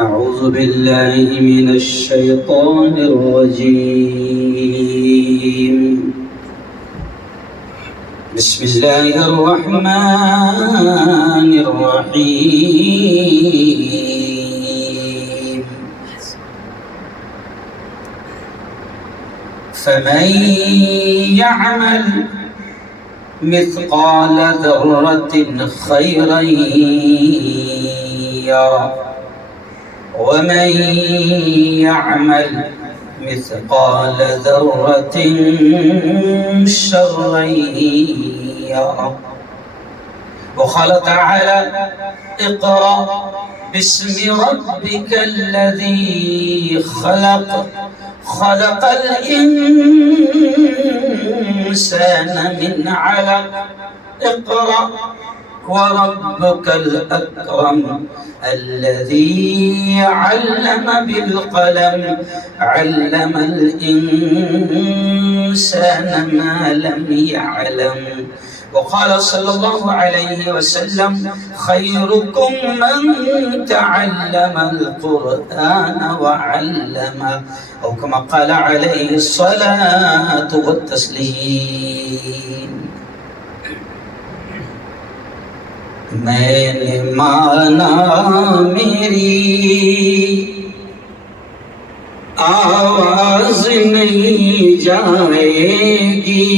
أعوذ بالله من الشيطان الرجيم. بسم الله الرحمن الرحيم. فمن يعمل مثقال ذرة خيرا يره ومن يعمل مثقال ذرة شرا يره. وقال تعالى: اقرأ باسم ربك الذي خلق خلق الإنسان من علق. اقرأ وربك الأكرم الذي علم بالقلم علم الإنسان ما لم يعلم. وقال صلى الله عليه وسلم: خيركم من تعلم القرآن وعلمه، أو كما قال عليه الصلاة والتسليم. میں نے مانا میری آواز نہیں جائے گی،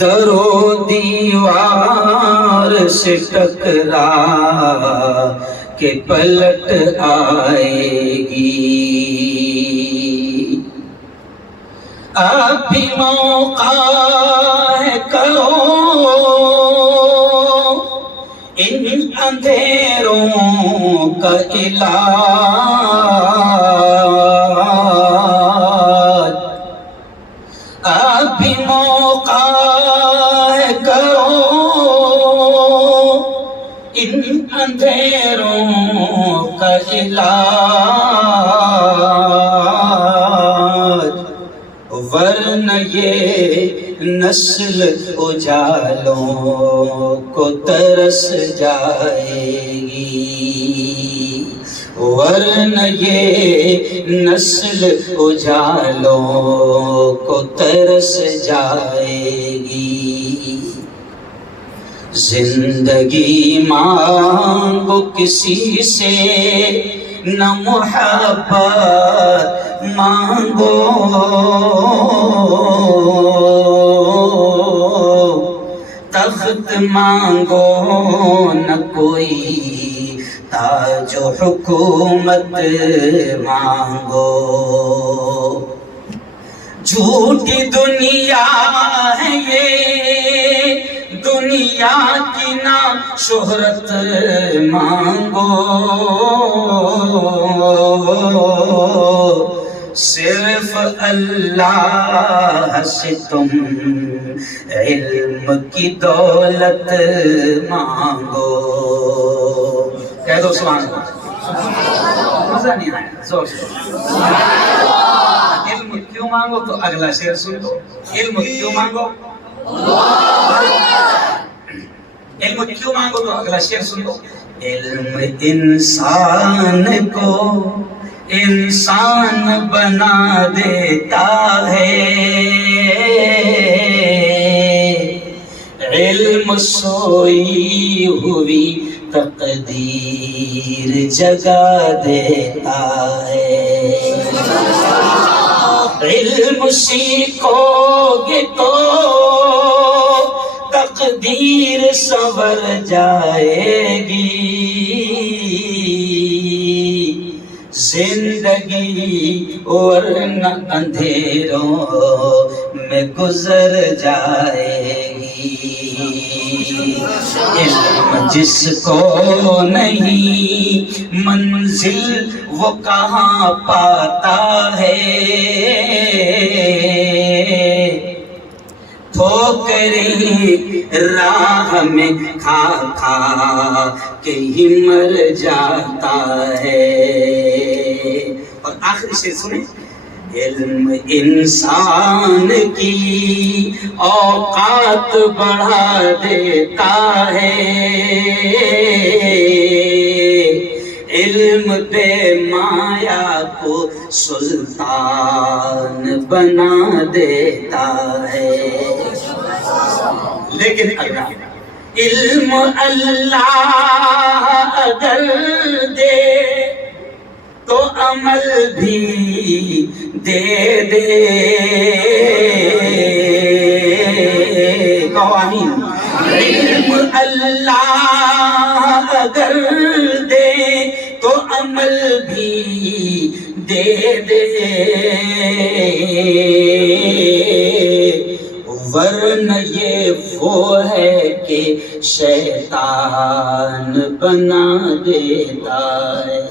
در و دیوار سے ٹکرا کے پلٹ آئے گی. اب بھی موقع ہے، کرو ان اندھیروں کا علاج. اب بھی موقع ہے، کرو ان اندھیروں کا علاج، ورنہ یہ نسل اجالوں کو ترس جائے گی. ورنہ یہ نسل اجالوں کو ترس جائے گی. زندگی مانگو کسی سے نہ محبت مانگو، تخت مانگو نہ کوئی تاج و حکومت مانگو. جھوٹی دنیا ہے یہ، دنیا کی نہ شہرت مانگو، صرف اللہ سے تم علم کی دولت مانگو. کہہ دو سبحان اللہ. مزہ نہیں آیا؟ زور سے. علم کیوں مانگو تو اگلا شعر سن لو. علم کیوں مانگو؟ علم کیوں مانگو تو اگلا شعر سن لو. علم انسان کو انسان بنا دیتا ہے، علم سوئی ہوئی تقدیر جگا دیتا ہے. علم سیکھو گے تو تقدیر سنور جائے گی، زندگی ورنہ اندھیروں میں گزر جائے گی. علم جس کو نہیں منزل وہ کہاں پاتا ہے، ٹھوکریں راہ میں کھا کھا کے ہی مر جاتا ہے. اور آخری شعر سنیں. علم انسان کی اوقات بڑھا دیتا ہے، علم بے مایا کو سلطان بنا دیتا ہے. لیکن علم اللہ اگر دے تو عمل بھی دے دے. آمین. علم اللہ اگر دے تو عمل بھی دے دے، ورنہ یہ وہ ہے کہ شیطان بنا دیتا ہے.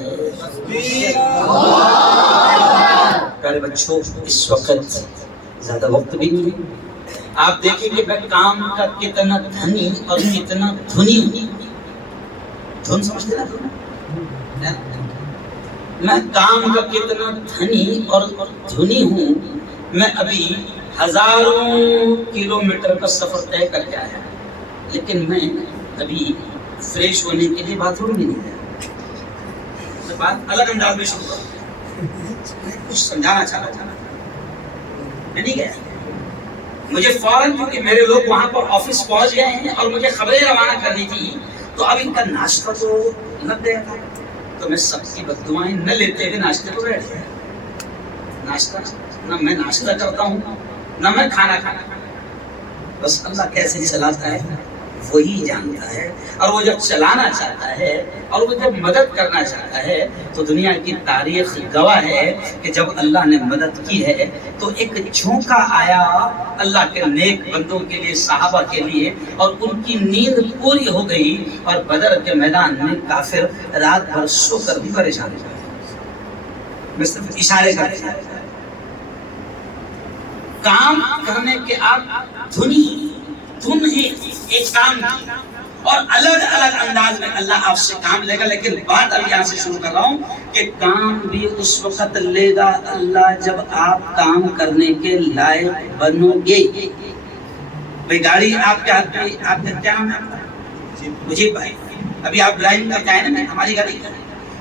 پیارے بچوں، اس وقت زیادہ وقت بھی نہیں ہے. آپ دیکھیں کہ میں کام کا کتنا دھنی اور کتنا دھنی ہوں. دھن سمجھتے نا؟ میں کام کا کتنا دھنی اور دھنی ہوں. میں ابھی ہزاروں کلومیٹر کا سفر طے کر کے آیا، لیکن میں ابھی فریش ہونے کے لیے باتھ روم بھی نہیں گیا. بات الگ انداز میں شروع کروں، کچھ سمجھانا چاہتا تھا، میں نہیں گیا. مجھے فوراً کیونکہ میرے لوگ وہاں پر آفس پہنچ گئے ہیں اور مجھے خبریں روانہ کرنی تھی، تو اب ان کا ناشتہ تو لگ گیا تھا، تو میں سب کی بددعائیں نہ لیتے ہوئے ناشتے کو بیٹھ گیا. ناشتہ نہ میں ناشتہ کرتا ہوں نہ میں کھانا کھاتا. بس اللہ کیسے چلاتا ہے وہی جانتا ہے. اور وہ جب چلانا چاہتا ہے اور وہ جب مدد کرنا چاہتا ہے تو دنیا کی تاریخ گواہ ہے کہ جب اللہ نے مدد کی ہے تو ایک جھونکا آیا اللہ کے نیک بندوں کے لیے، صحابہ کے لیے، اور ان کی نیند پوری ہو گئی اور بدر کے میدان میں کافر رات بھر سو کر بھی پریشان ہو گئے. میں صرف اشارے کر رہا ہوں. کام کرنے کے آپ دھن ہے ایک کام کی، اور الگ الگ انداز میں اللہ آپ سے کام لے گا. لیکن بات اب یہاں سے شروع کر رہا ہوں کہ کام بھی اس وقت لے گا اللہ جب آپ کام کرنے کے لائق بنو گے. بھئی گاڑی آپ کے ہاتھ میں، آپ کا کیا نام ہے؟ مجھے بھائی ابھی آپ ڈرائیونگ کرتے ہیں نا، ہماری گاڑی کا،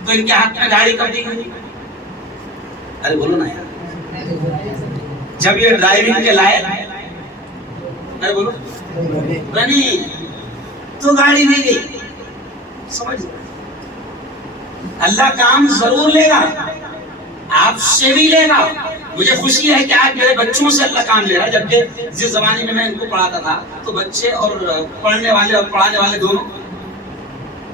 تو ان کے ہاتھ میں گاڑی کب دی گئی؟ ارے بولو نا یار. جب یہ ڈرائیونگ کے لائق ہے، ارے بولو بنی تو گاڑی دی گئی. سمجھ اللہ کام ضرور لے گا، آپ سے بھی لے گا. مجھے خوشی ہے کہ آج میرے بچوں سے اللہ کام لے رہا ہے، جبکہ جس زمانے میں ان کو پڑھاتا تھا تو بچے اور پڑھنے والے اور پڑھانے والے دونوں.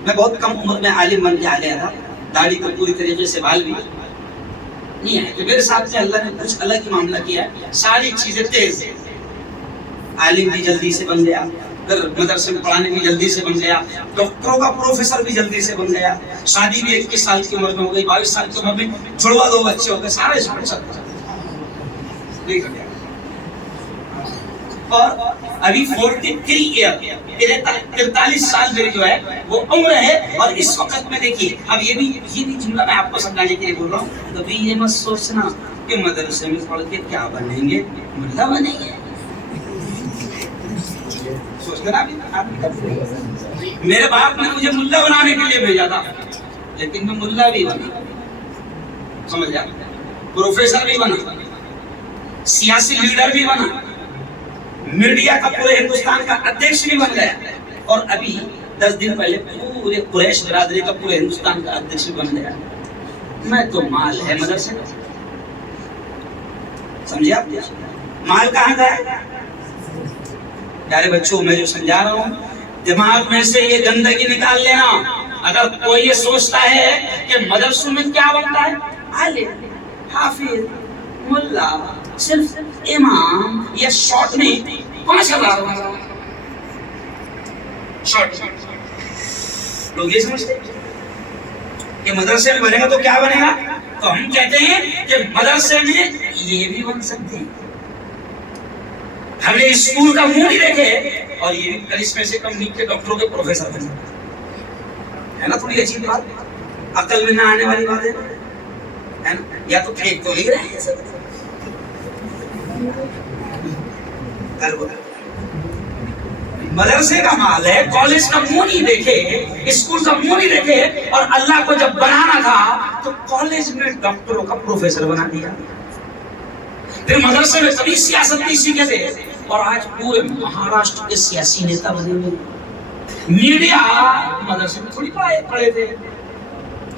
میں بہت کم عمر میں عالم بن کے آ گیا تھا، داڑھی کو پوری طریقے سے بال بھی نہیں ہے. تو میرے ساتھ میں اللہ نے کچھ الگ ہی معاملہ کیا ہے. ساری چیزیں تیز، عالم بھی جلدی سے بن گیا، مدرسے میں پڑھانے بھی جلدی سے بن گیا، ڈاکٹروں کا پروفیسر بھی جلدی سے بن گیا، شادی بھی 21 سال کی عمر میں ہو گئی، 22 سال کی عمر میں چھوڑوا 2 بچے ہو گئے، سارا اس پر چل رہا ہے. اور ابھی 43 ایئر 43 سال میری جو ہے وہ عمر ہے. اور اس وقت میں دیکھیے اب یہ بھی جملہ میں آپ کو سمجھانے کے لیے بول رہا ہوں. کبھی یہ مت سوچنا کہ مدرسے میں پڑھ کے کیا بنیں گے، ملا بنیں گے. میرے باپ نے مجھے ملا بنانے کے لیے بھیجا تھا، لیکن میں ملا بھی بنا، سمجھ جا، پروفیسر بھی بنا، سیاسی لیڈر بھی بنا، میڈیا کا پورے ہندوستان کا ادھیکش بھی بن گیا، اور ابھی 10 دن پہلے پورے قریش برادری کا پورے ہندوستان کا ادھیکش بھی بن گیا. میں تو مال ہے مدرسے میں، سمجھے آپ؟ مال کہاں کا ہے؟ پیارے بچوں، میں جو سمجھا رہا ہوں دماغ میں سے یہ گندگی نکال لینا. اگر کوئی یہ سوچتا ہے کہ مدرسوں میں کیا بنتا ہے، عالم، حافظ، ملا، صرف امام یا شارٹ میں 5,000 شارٹ. لوگ یہ سمجھتے ہیں کہ مدرسے میں بنے گا تو کیا بنے گا، تو ہم کہتے ہیں کہ مدرسے میں یہ بھی بن سکتے ہیں. ہم نے اسکول کا منہ نہیں دیکھے اور یہ بھی کرشمے سے کم نہیں کہ ڈاکٹروں کے پروفیسر بنے. ہے نا تھوڑی عجیب بات، عقل میں نہ آنے والی بات ہے نا. یا تو پھینک تو نہیں رہے ہیں سب. مدرسے کا مال ہے، کالج کا منہ نہیں دیکھے، اسکول کا منہ نہیں دیکھے، اور اللہ کو جب بنانا تھا تو کالج میں ڈاکٹروں کا پروفیسر بنا دیا. پھر مدرسے میں کبھی سیاست نہیں سیکھے تھے اور آج پورے مہاراشٹر کے سیاسی نیتا بنے ہوئے. میڈیا مدرسے میں تھوڑی پڑھے تھے،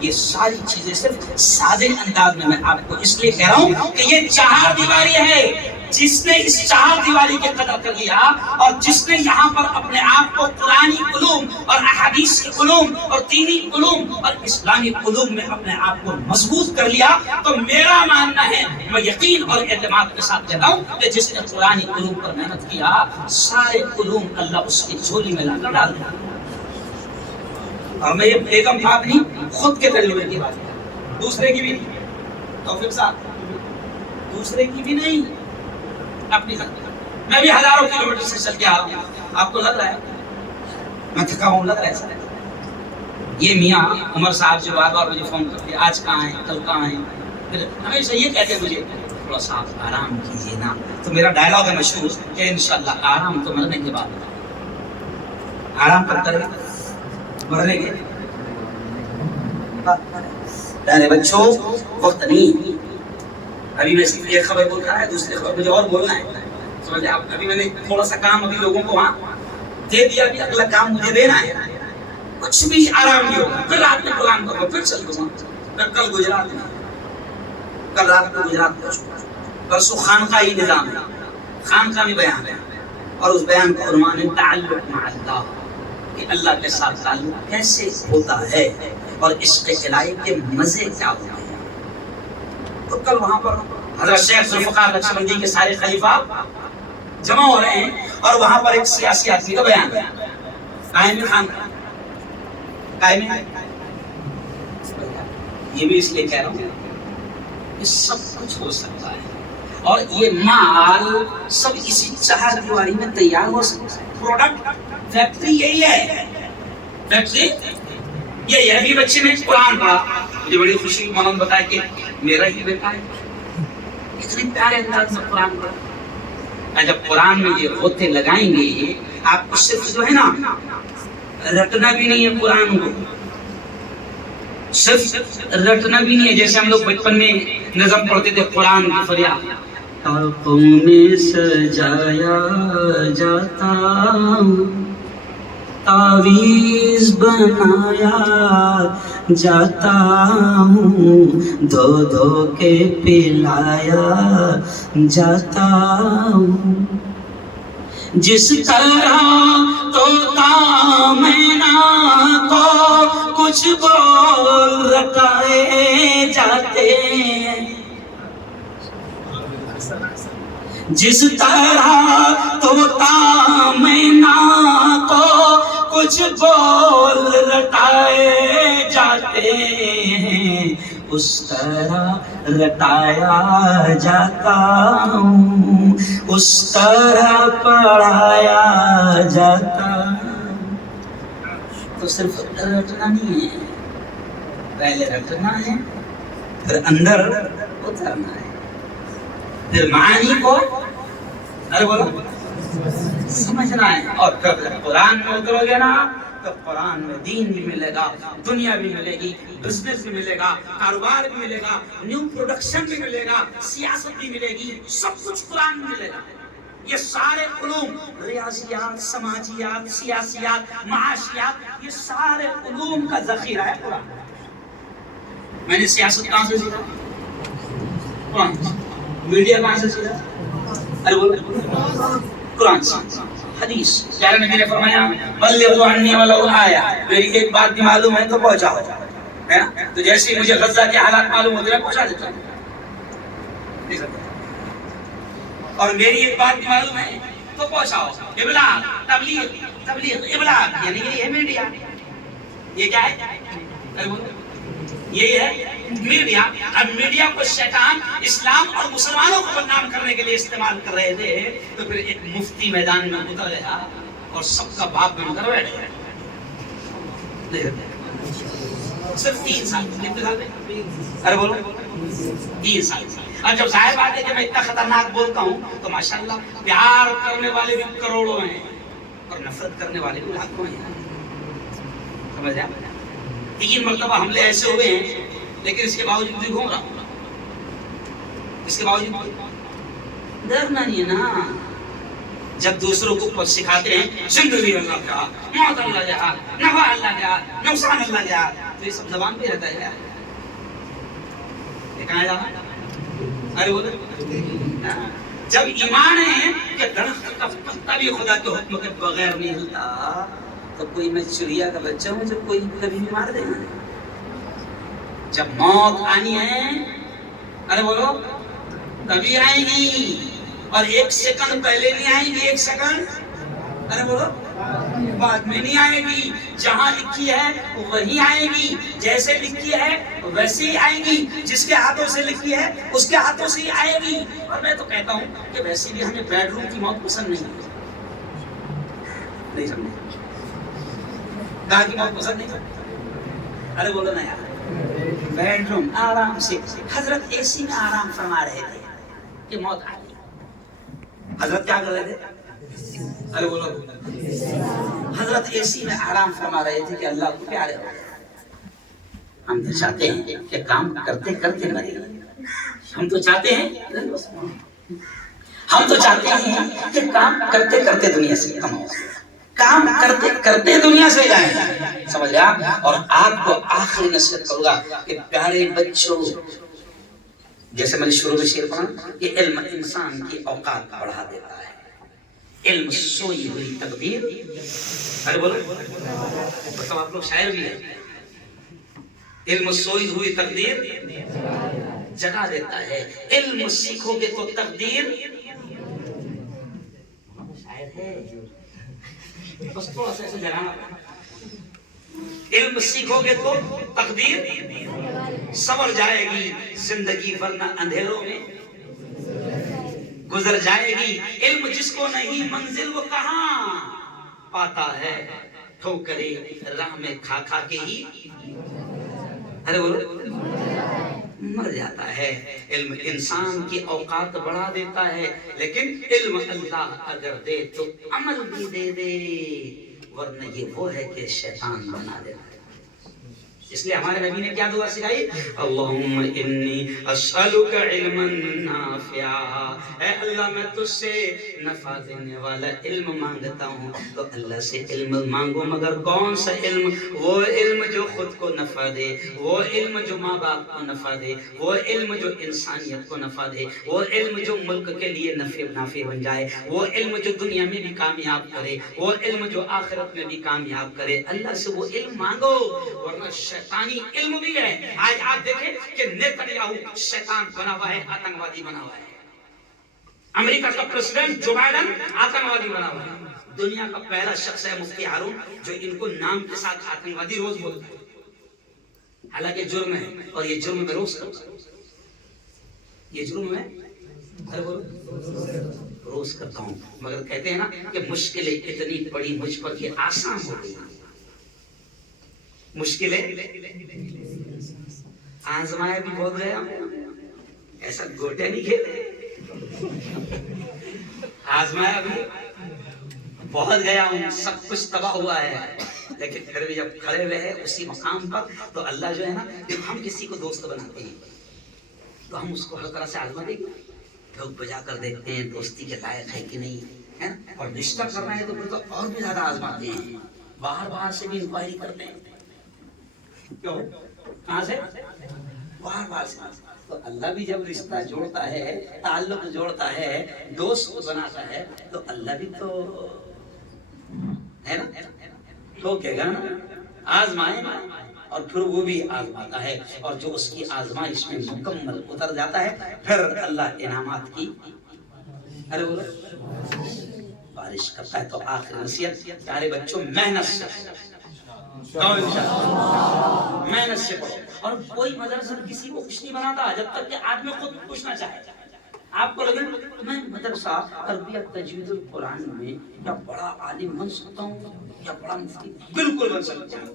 یہ ساری چیزیں صرف سادے انداز میں آپ کو اس لیے کہہ رہا ہوں کہ یہ چہار دیواری ہے. جس نے اس چہار دیواری کے قدر کر لیا اور جس نے یہاں پر اپنے آپ کو قرآنی علوم اور احادیث کے علوم اور دینی علوم اور اسلامی علوم میں اپنے آپ کو مضبوط کر لیا، تو میرا ماننا ہے، میں یقین اور اعتماد کے ساتھ کہتا ہوں کہ جس نے قرآنی علوم پر محنت کیا، سارے علوم اللہ اس کی جھولی میں لا کر ڈال دیا. اور میں یہ بیگم بات نہیں، خود کے تجربے کی بات ہے، دوسرے کی بھی نہیں. توفیق صاحب دوسرے کی بھی نہیں، اپنی ذات. میں بھی ہزاروں کلومیٹر سے چل کے آ رہا ہوں. آپ کو لگ رہا ہے میں تھکا ہوں؟ لگ رہا ہے سر. یہ میاں عمر صاحب جو بار بار مجھے فون کرتے آج کہاں ہیں، کل کہاں ہیں، پھر ہمیشہ یہ کہتے ہیں مجھے تھوڑا سا آرام کیجیے نا. تو میرا ڈائلاگ ہے مشہور کہ انشاءاللہ آرام تو مرنے کے بعد. آرام کب کرے؟ مرنے کے پیارے بچوں وقت نہیں. ابھی میں صرف ایک خبر بول رہا ہے، دوسری خبر مجھے اور بولنا ہے. سمجھے آپ؟ ابھی میں نے تھوڑا سا کام ابھی لوگوں کو وہاں دے دیا، ابھی اگلا کام مجھے دینا ہے. کچھ بھی آرام نہیں ہوگا. پھر رات میں پروگرام کروں، پھر چل دوں. پھر کل گجرات میں، کل رات کو گجرات پہنچوں. پرسوں خانقاہی نظام ہے، خانقاہ میں بیان ہے، اور اس بیان کا عنوان ہے تعلق مع اللہ، کہ اللہ کے ساتھ تعلق کیسے ہوتا ہے اور عشق الہی کے مزے کیا ہوتے ہیں. تو کل وہاں پر حضرت شیخ ذوالفقار نقشبندی کے سارے خلیفہ جمع ہو رہے ہیں اور وہاں پر ایک سیاسی آدمی کا بیان ہے. قائم خان قائم ہے. یہ بھی اس لیے کہہ رہا ہوں کہ سب کچھ ہو سکتا ہے اور یہ مال سب اسی چہار دیواری میں تیار ہو سکتا ہے. پروڈکٹ فیکٹری یہی ہے، فیکٹری یہ ابھی بچے نے قرآن پڑھا، مجھے بڑی خوشی محمد بتایا کہ میرا ہی بیٹا ہے، اتنے پیارے انداز میں قرآن پڑھا. جب قرآن میں یہ غوطے لگائیں گے، آپ کو صرف جو ہے نا رٹنا بھی نہیں ہے قرآن کو، صرف رٹنا بھی نہیں ہے. جیسے ہم لوگ بچپن میں نظم پڑھتے تھے قرآن کی فریاد، تاقوں میں سجایا جاتا تعویذ بنایا جاتا ہوں، دھو دھو کے پلایا جاتا ہوں. جس طرح طوطا مینا کو کچھ بول رٹائے جاتے ہیں، جس طرح طوطا مینا کو کچھ بول رٹائے جاتے ہیں، اس طرح رٹایا جاتا ہوں، اس طرح پڑھایا جاتا. تو صرف رٹنا نہیں ہے، پہلے رٹنا ہے، پھر اندر اترنا ہے، پھر معانی کو ارے بولو سمجھنا ہے. اور جب قرآن میں اترو گے نا تو قرآن میں دین بھی ملے گا، دنیا بھی ملے گی، بزنس بھی ملے گا، کاروبار بھی ملے گا، نیو پروڈکشن بھی ملے گا، سیاست بھی ملے گی، سب کچھ قرآن میں ملے گا. یہ سارے علوم، ریاضیات، سماجیات، سیاسیات، معاشیات، یہ سارے علوم کا ذخیرہ ہے قرآن. میں نے سیاست کہاں سے سیکھا؟ قرآن. میڈیا کہاں سے سیکھا؟ ارے بولو قرآن سے. حدیث پیارے نبی نے فرمایا بلغوا عنی ولو آیا، میری ایک بات بھی معلوم ہے تو پہنچاؤ، ہے نا. تو جیسے ہی مجھے غزہ کے حالات معلوم ہوتے ہیں پہنچا دیتا ہوں. اور میری ایک بات بھی معلوم ہے تو پہنچاؤ. ابلاغ، تبلیغ، ابلاغ، یعنی یہ ہے میڈیا. یہ کیا ہے؟ یہی ہے میڈیا. اب میڈیا کو شیطان اسلام اور مسلمانوں کو بدنام کرنے کے لیے استعمال کر رہے تھے، تو پھر ایک مفتی میدان میں اتر گیا اور سب کا باپ بن کر بیٹھ گیا. صرف 3 سال. کتنے سال میں؟ ارے بولو 3 سال. اور جب ظاہر بات ہے کہ میں اتنا خطرناک بولتا ہوں تو ماشاءاللہ پیار کرنے والے بھی کروڑوں ہیں اور نفرت کرنے والے بھی لاکھوں ہیں. سمجھ آیا؟ 3 مرتبہ حملے ایسے ہوئے ہیں، لیکن اس کے باوجود بھی گھوم رہا ہوں. اس کے باوجود ڈرنا نہیں ہے نا. جب دوسروں کو سکھاتے ہیں زندگی اللہ کا، موت اللہ کا، نفع اللہ کا، نقصان اللہ کا، تو یہ سب زبان پہ رہتا ہے. یہ کہاں جانا؟ ارے بولے جب ایمان ہے کہ درخت کا پتا بھی خدا کے حکم کے بغیر نہیں ہلتا، تو کوئی میں چڑیا کا بچہ ہوں جو کوئی کبھی بھی مار دے گا. جب موت آنی ہے، ارے بولو کبھی آئے گی، اور 1 سیکنڈ پہلے نہیں آئے گی. 1 سیکنڈ ارے بولو بعد میں نہیں آئے گی. جہاں لکھی ہے وہی آئے گی، جیسے لکھی ہے ویسے ہی آئے گی. جس کے ہاتھوں سے لکھی ہے اس کے ہاتھوں سے ہی آئے گی. اور میں تو کہتا ہوں کہ ویسے بھی ہمیں بیڈ روم کی موت پسند نہیں سمجھے؟ کہاں کی موت پسند نہیں سمجھے؟ ارے بولو نا یار. بیڈ روم آرام سے، حضرت اے سی میں آرام فرما رہے تھے کہ موت آ گئی. حضرت کیا کر رہے تھے؟ ارے بولو حضرت اے سی میں آرام فرما رہے تھے کہ اللہ کو پیارے ہو. ہم تو چاہتے ہیں کہ کام کرتے کرتے مرے. ہم تو چاہتے ہیں کہ کام کرتے کرتے دنیا سے کم ہو، کام کرتے کرتے دنیا سے جائیں. سمجھ گیا؟ اور آپ کو آخری نصیحت کروں گا کہ پیارے بچوں، جیسے میں نے شروع میں شعر پڑھا کہ علم انسان کی اوقات بڑھا دیتا ہے. علم سوئی ہوئی تقدیر، ارے بولو مطلب آپ لوگ شاعر بھی ہیں. علم سوئی ہوئی تقدیر جگا دیتا ہے. علم سیکھو گے تو تقدیر، شاعر ہے بس تھوڑا سا ایسے جگانا. علم سیکھو گے تو تقدیر سنور جائے گی، زندگی ورنہ اندھیروں میں گزر جائے گی. علم جس کو نہیں منزل وہ کہاں پاتا ہے، ٹھوکرے راہ میں کھا کھا کے ہی ارے بولو مر جاتا ہے. علم انسان کی اوقات بڑھا دیتا ہے، لیکن علم اللہ اگر دے تو عمل بھی دے دے، ورنہ یہ وہ ہے کہ شیطان بنا دیتا ہے. اس لیے ہمارے نبی نے کیا دعا سکھائی؟ اللہم انی اسألک علما نافعا. اے اللہ میں تجھ سے نفع دینے والا علم مانگتا ہوں. تو اللہ سے علم مانگو، مگر کون سا علم؟ وہ علم جو خود کو نفع دے، وہ علم جو ماں باپ کو نفع دے، وہ علم جو انسانیت کو نفع دے، وہ علم جو ملک کے لیے نافع بن جائے، وہ علم جو دنیا میں بھی کامیاب کرے، وہ علم جو آخرت میں بھی کامیاب کرے. اللہ سے وہ علم مانگو، ورنہ شیطانی علم بھی ہے. آج آپ دیکھیں کہ نیتنیاہو شیطان بنا ہوا ہے، آتنکوادی بنا ہوا ہے. امریکہ کا پریزیڈنٹ جو بائیڈن آتنکوادی بنا ہوا ہے. دنیا کا پہلا شخص ہے مفتی ہارون جو ان کو نام کے ساتھ آتنکوادی روز بولتا ہے. حالانکہ جرم ہے، اور یہ جرم میں روز کرتا ہوں. یہ جرم ہے روز کرتا ہوں. مگر کہتے ہیں نا کہ مشکلیں اتنی پڑی مجھ پر کہ آسان ہو گئی. مشکلیں آزمایا بھی بہت گیا، ایسا گوٹے نہیں کھیلے. آزمایا بھی بہت گیا ہوں، سب کچھ تباہ ہوا ہے، لیکن پھر بھی جب کھڑے ہوئے ہیں اسی مقام پر تو اللہ جو ہے نا، جب ہم کسی کو دوست بناتے ہیں تو ہم اس کو ہر طرح سے آزما دیں گے. لوگ بجا کر دیکھتے ہیں دوستی کے لائق ہے کہ نہیں ہے، اور رشتہ کرنا ہے تو پھر تو اور بھی زیادہ آزماتے ہیں. باہر باہر سے بھی انکوائری کرتے ہیں. کیوں؟ کہاں سے؟ باہر باہر سے. تو اللہ بھی جب رشتہ جوڑتا ہے، تعلق جوڑتا ہے، دوست بناتا ہے، تو اللہ بھی تو ہے نا، تو کہے گا نا آزمائے نا، اور پھر وہ بھی آزماتا ہے. اور جو اس کی آزمائش میں مکمل اتر جاتا ہے، پھر اللہ انعامات کی ارے بولو بارش کرتا ہے. تو آخر نصیحت پیارے بچوں، محنت سے محنت سے پڑھو. اور کوئی مدرسہ کسی کو کچھ نہیں بناتا جب تک کہ آدمی خود پوچھنا چاہے. آپ کو لگے میں مدرسہ تربیت تجوید القرآن میں کیا بڑا عالم بن سکتا ہوں یا بڑا مفتی؟ بالکل بن سکتا ہوں.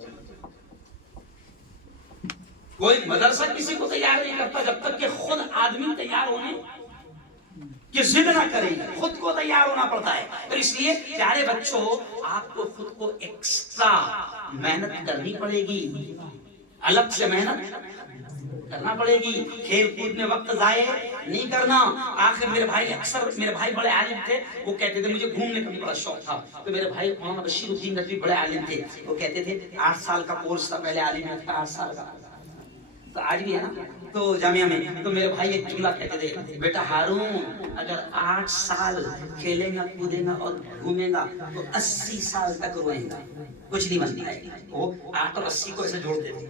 کوئی مدرسہ کسی کو تیار نہیں کرتا جب تک کہ خود آدمی تیار ہونے کہ ضد نہ کرے. خود کو تیار ہونا پڑتا ہے. تو اس لیے پیارے بچوں آپ کو خود کو ایکسٹرا محنت کرنی پڑے گی, الگ سے محنت کرنا پڑے گی. کھیل کود میں وقت ضائع نہیں کرنا. آخر میرے بھائی بڑے عالم تھے, وہ کہتے تھے مجھے گھومنے کا بھی بڑا شوق تھا. تو میرے بھائی مولانا بشیر الدین ندوی بڑے عالم تھے, وہ کہتے تھے 8 سال کا کورس تھا, پہلے عالم تھا 8 سال کا, تو آج بھی ہے نا تو جامعہ میں. تو میرے بھائی ایک جملہ کہتے تھے, بیٹا ہارون اگر 8 سال کھیلے گا کودے گا اور گھومے گا تو 80 سال تک روئے گا, کچھ نہیں بن پائے گا. وہ 8 اور 80 کو ایسے جوڑتے تھے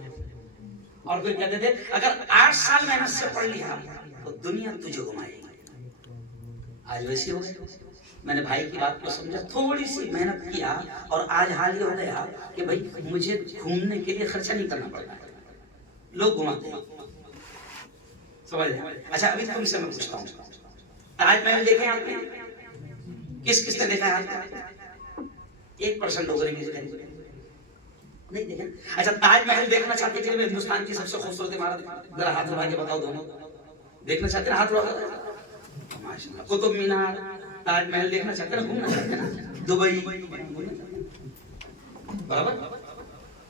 اور پھر کہتے تھے اگر 8 سال محنت سے پڑھ لیا تو دنیا تجھے گھمائے گی. آج ویسے ہو گئے. میں نے بھائی کی بات کو سمجھا, تھوڑی سی محنت کیا اور آج حال یہ ہو گیا کہ بھائی مجھے گھومنے کے لیے خرچہ نہیں کرنا پڑتا ہے, لوگ گھماتے ہیں. سمجھ رہے ہیں؟ اچھا ابھی تم سے میں پوچھتا ہوں, تاج محل دیکھیں آپ نے؟ کس نے دیکھا ہے؟ 1% لوگوں نے نہیں دیکھا. اچھا تاج محل دیکھنا چاہتے کہ ہندوستان کی سب سے خوبصورت عمارت ذرا ہاتھ اٹھا کے بتاؤ دونوں. دیکھنا چاہتے ہیں؟ ہاتھ اٹھا. ماشاءاللہ. قطب مینار, تاج محل دیکھنا چاہتے ہیں, گھومنا چاہتے ہیں, دبئی برابر.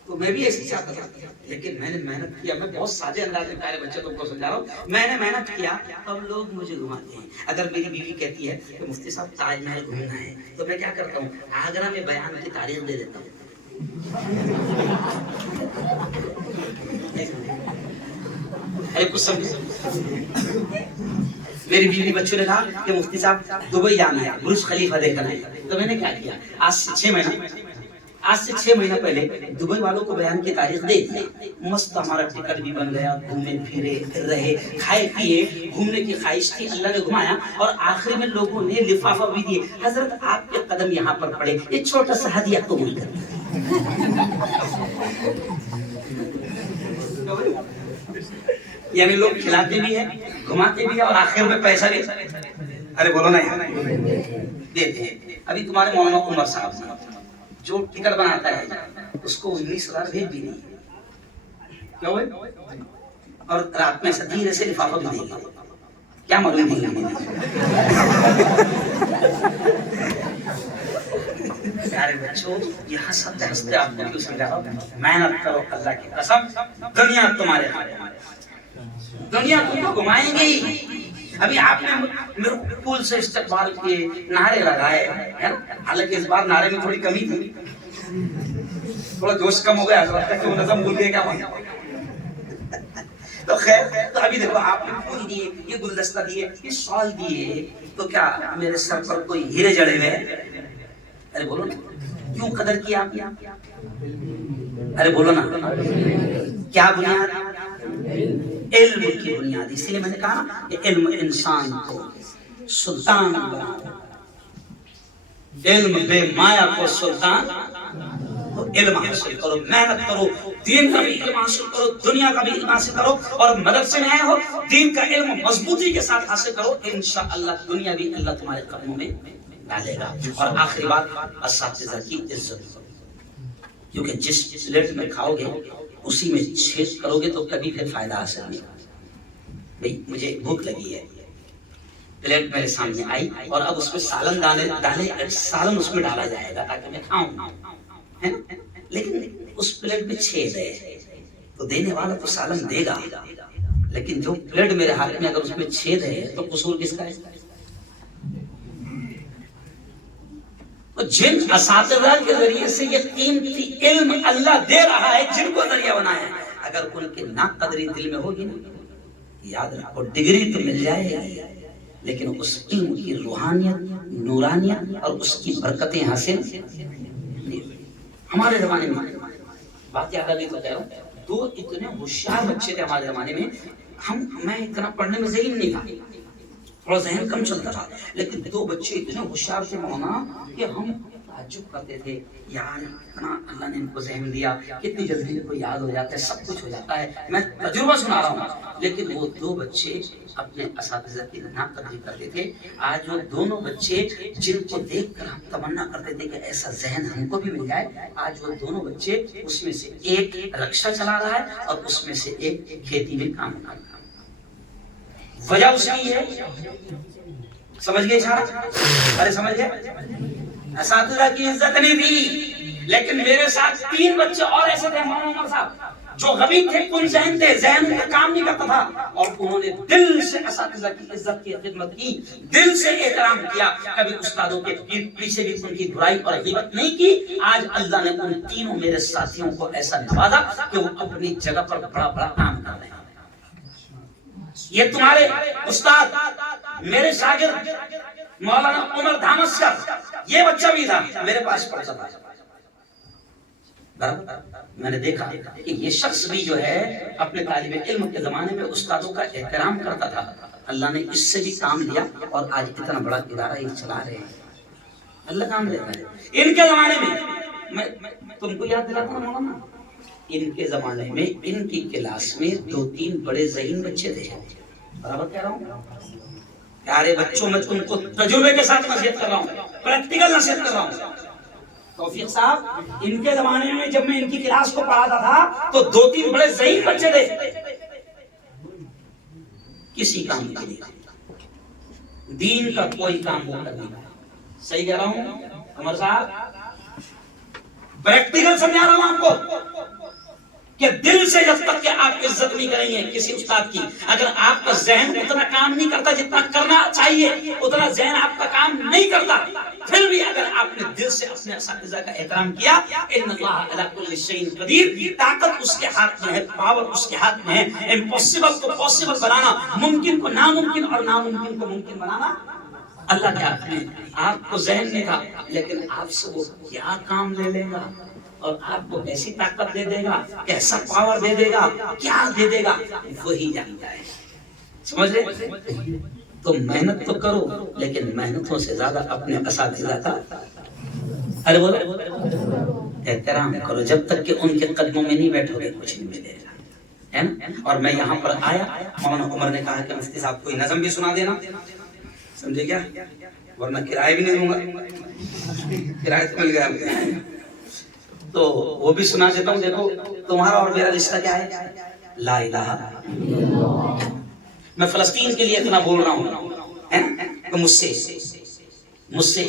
تو میں بھی ایسی چاہتا تھا, لیکن میں نے محنت کیا. میں بہت سادے انداز میں پیارے بچے تم کو سمجھا رہا ہوں. میں نے محنت کیا, اب لوگ مجھے گھماتے ہیں. اگر میری بیوی کہتی ہے کہ مفتی صاحب تاج محل گھومنا ہے, تو میں کیا کرتا ہوں, آگرہ میں بیان کی تاریخ دے دیتا ہوں. میری بیوی بچوں نے کہا کہ مفتی صاحب دبئی جانا ہے, برج خلیفہ دیکھنا ہے. تو میں نے کیا کیا, آج سے 6 مہینہ پہلے دبئی والوں کو بیان کی تاریخ دے دیا. مست ہمارا ٹکٹ بھی بن گیا, گھومے پھرے پھر رہے, کھائے پیے, گھومنے کی خواہش تھی, اللہ نے گھمایا. اور آخری میں لوگوں نے لفافہ بھی دیے, حضرت آپ کے قدم یہاں پر پڑے, یہ چھوٹا سا ہدیہ قبول کریں. یعنی لوگ کھلاتے بھی ہیں, گھماتے بھی ہیں, اور آخر میں پیسہ بھی ارے بولو نا دیتے ہیں. ابھی تمہارے مولانا عمر صاحب جو ٹکٹ بناتا ہے اس کو 19,000 بھیج بھی نہیں, کیا ہوئے, اور رات میں دھیرے سے لفافہ بھی دیں گے. کیا معلوم ہے پیارے بچوں, یہاں سب ہنستے آپ کو کیوں سمجھا رہا ہوں, محنت کرو, اللہ کی قسم دنیا تمہارے ہاتھ, دنیا تم کو گھمائیں گی. ابھی آپ نے میرے پول سے استقبال کیے, نعرے لگائے, حالانکہ اس بار نعرے میں تھوڑی کمی تھی, تھوڑا جوش کم ہو گیا, حضرت وہ نظم بھول گئے کیا بات. تو خیر, تو ابھی دیکھو آپ نے پھول دیے, یہ گلدستہ دیے, یہ شال دیے, تو کیا میرے سر پر کوئی ہیرے جڑے ہوئے؟ ارے بولو نا, کیوں قدر کیا آپ نے؟ ارے بولو نا, کیا بنیاد؟ علم کی بنیاد. اسی لیے میں نے کہا کہ علم انسان کو سلطان بنا, علم بے مایا کو سلطان. تو علم حاصل کرو, محنت کرو, دین کا بھی علم حاصل کرو, دنیا کا بھی علم حاصل کرو, اور مدرسے میں آئے ہو دین کا علم مضبوطی کے ساتھ حاصل کرو, انشاءاللہ دنیا بھی اللہ تمہارے قدموں میں ڈالے گا. اور آخری بات, اساتذہ کی عزت, کیونکہ جس پلیٹ میں کھاؤ گے اسی میں چھید کرو گے تو کبھی پھر فائدہ حاصل نہیں ہوگا. بھئی مجھے بھوک لگی ہے, پلیٹ میرے سامنے آئی, اور اب اس میں سالن ڈالے, سالن اس میں ڈالا جائے گا تاکہ میں کھاؤں, لیکن اس پلیٹ میں چھید ہے, تو دینے والا تو سالن دے گا, لیکن جو پلیٹ میرے ہاتھ میں اگر اس میں چھید ہے تو قصور کس کا ہے؟ جن اساتذہ کے ذریعے سے یہ قیمتی علم اللہ دے رہا ہے, جن کو ذریعہ بنایا ہے, اگر ان کی ناقدری دل میں ہوگی نا, یاد رکھو ڈگری تو مل جائے گی, لیکن اس علم کی روحانیت, نورانیت اور اس کی برکتیں حاصل نہیں. ہمارے زمانے میں بات یاد آ گئی تو کہہ رہا ہوں, 2 اتنے ہوشیار بچے تھے ہمارے زمانے میں. میں اتنا پڑھنے میں ذہین نہیں تھا, تھوڑا ذہن کم چلتا تھا, لیکن 2 بچے اتنے ہوشیار تھے مولانا کہ ہم تعجب کرتے تھے، یار اتنا اللہ نے ان کو ذہن دیا، کتنی جلدی ان کو یاد ہو جاتا ہے، سب کچھ ہو جاتا ہے، میں تجربہ سنا رہا ہوں۔ لیکن وہ دو بچے اپنے اساتذہ کی ناقدری کرتے تھے۔ آج وہ دونوں بچے جن کو دیکھ کر ہم تمنا کرتے تھے کہ ایسا ذہن ہم کو بھی مل جائے، آج وہ دونوں بچے اس میں سے ایک رکشا چلا رہا ہے اور اس میں سے ایک کھیتی میں کام کر رہا ہے۔ وجہ اس کی ہے، سمجھ گئے اشارہ؟ ارے سمجھ گئے؟ اساتذہ کی عزت نہیں تھی، لیکن میرے ساتھ 3 بچے اور ایسے تھے مولانا عمر صاحب جو غبی تھے، کن ذہن تھے، ذہن ان کا کام نہیں کرتا تھا، اور انہوں نے دل سے اساتذہ کی عزت کی خدمت کی، دل سے احترام کیا، کبھی استادوں کے پیچھے بھی ان کی برائی اور غیبت نہیں کی۔ آج اللہ نے ان تینوں میرے ساتھیوں کو ایسا نوازا کہ وہ اپنی جگہ پر بڑا بڑا کام کر رہے ہیں۔ یہ تمہارے استاد میرے شاگرد مولانا عمر دھامس صاحب، یہ بچہ بھی تھا میرے پاس پڑھتا تھا، میں نے دیکھا کہ یہ شخص بھی جو ہے اپنے طالب علم کے زمانے میں استادوں کا احترام کرتا تھا۔ اللہ نے اس سے بھی کام لیا اور آج اتنا بڑا ادارہ یہ چلا رہے ہیں، اللہ کام لیتا ہے۔ ان کے زمانے میں تم کو یاد دلاتا ہوں مولانا، ان کے زمانے میں ان کی کلاس میں 2-3 بڑے ذہین بچے تھے، برابر کہہ رہا ہوں؟ پیارے بچوں میں تم کو تجربے کے ساتھ نصیحت کر رہا ہوں، پریکٹیکل نصیحت کر رہا ہوں۔ توفیق صاحب، ان کے زمانے میں جب میں ان کی کلاس کو پڑھاتا تھا تو 2-3 بڑے ذہین بچے تھے، کسی کام کے لیے دین کا کوئی کام وہ کر نہیں۔ صحیح کہہ رہا ہوں عمر صاحب؟ پریکٹیکل سمجھا رہا ہوں آپ کو کہ دل سے جب تک کہ آپ عزت نہیں کریں گے کسی استاد کی، اگر آپ کا ذہن اتنا کام نہیں کرتا جتنا کرنا چاہیے، اتنا ذہن آپ کا کام نہیں کرتا، پھر بھی اگر آپ نے دل سے اپنے اساتذہ کا احترام کیا، ان اللہ علی کل شیء قدیر، طاقت اس کے ہاتھ میں ہے، پاور اس کے ہاتھ میں ہے۔ امپوسیبل کو پاسبل بنانا، ممکن کو ناممکن اور ناممکن کو ممکن بنانا اللہ کے ہاتھ میں۔ آپ کو ذہن نہیں تھا، لیکن آپ سے وہ کیا کام لے لے گا اور آپ کو ایسی طاقت دے دے گا، کیسا پاور دے دے گا، کیا دے دے گا، وہی جانتا ہے۔ سمجھ رہے؟ تو محنت تو کرو، لیکن محنتوں سے زیادہ اپنے اساتذہ کا ارے بولو احترام کرو، جب تک کہ ان کے قدموں میں نہیں بیٹھو گے کچھ نہیں ملے گا، ہے نا؟ اور میں یہاں پر آیا، مولانا عمر نے کہا کہ مفتی صاحب کوئی نظم بھی سنا دینا، سمجھے کیا؟ ورنہ کرایہ بھی نہیں دوں گا، کرایہ تو مل گیا مجھے، تو وہ بھی سنا دیتا ہوں۔ دیکھو تمہارا اور میرا رشتہ کیا ہے؟ لا الہ۔ میں فلسطین کے لیے اتنا بول رہا ہوں کہ مجھ سے